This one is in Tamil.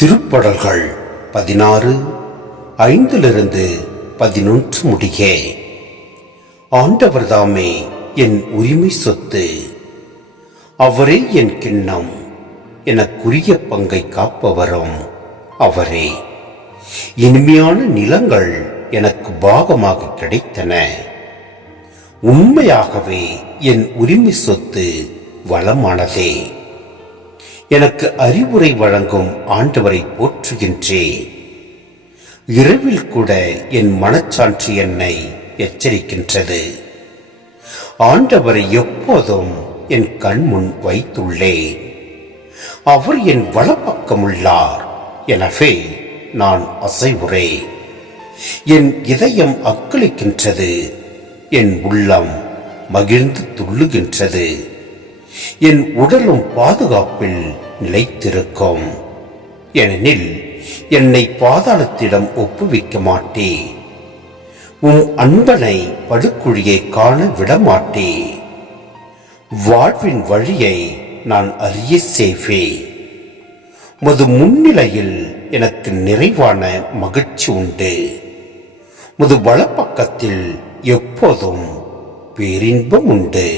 திருப்படல்கள் 16:5-11 முடிய. ஆண்டவர்தாமே என் உரிமை சொத்து, அவரே என் கிண்ணம், எனக்குரிய பங்கை காப்பவரும் அவரே. இனிமையான நிலங்கள் எனக்கு பாகமாக கிடைத்தன. உண்மையாகவே என் உரிமை சொத்து வளமானதே. எனக்கு அறிவுரை வழங்கும் ஆண்டவரை போற்றுகின்றேன். இரவில் கூட என் மனச்சான்று என்னை எச்சரிக்கின்றது. ஆண்டவரை எப்போதும் என் கண்முன் வைத்துள்ளேன். அவர் என் வலப்பக்கமுள்ளார், எனவே நான் அசைவுறேன். என் இதயம் அக்களிக்கின்றது, என் உள்ளம் மகிழ்ந்து துள்ளுகின்றது. என் உடலும் பாதுகாப்பில் நிலைத்திருக்கும், ஏனெனில் என்னை பாதாளத்திடம் ஒப்புவிக்க மாட்டேன். உம் அன்பனை படுகுழியை காண விடமாட்டே. வாழ்வின் வழியை நான் அறிய செய்வேன். உமது முன்னிலையில் எனக்கு நிறைவான மகிழ்ச்சி உண்டு. உமது வலப்பக்கத்தில் எப்போதும் பேரின்பம் உண்டு.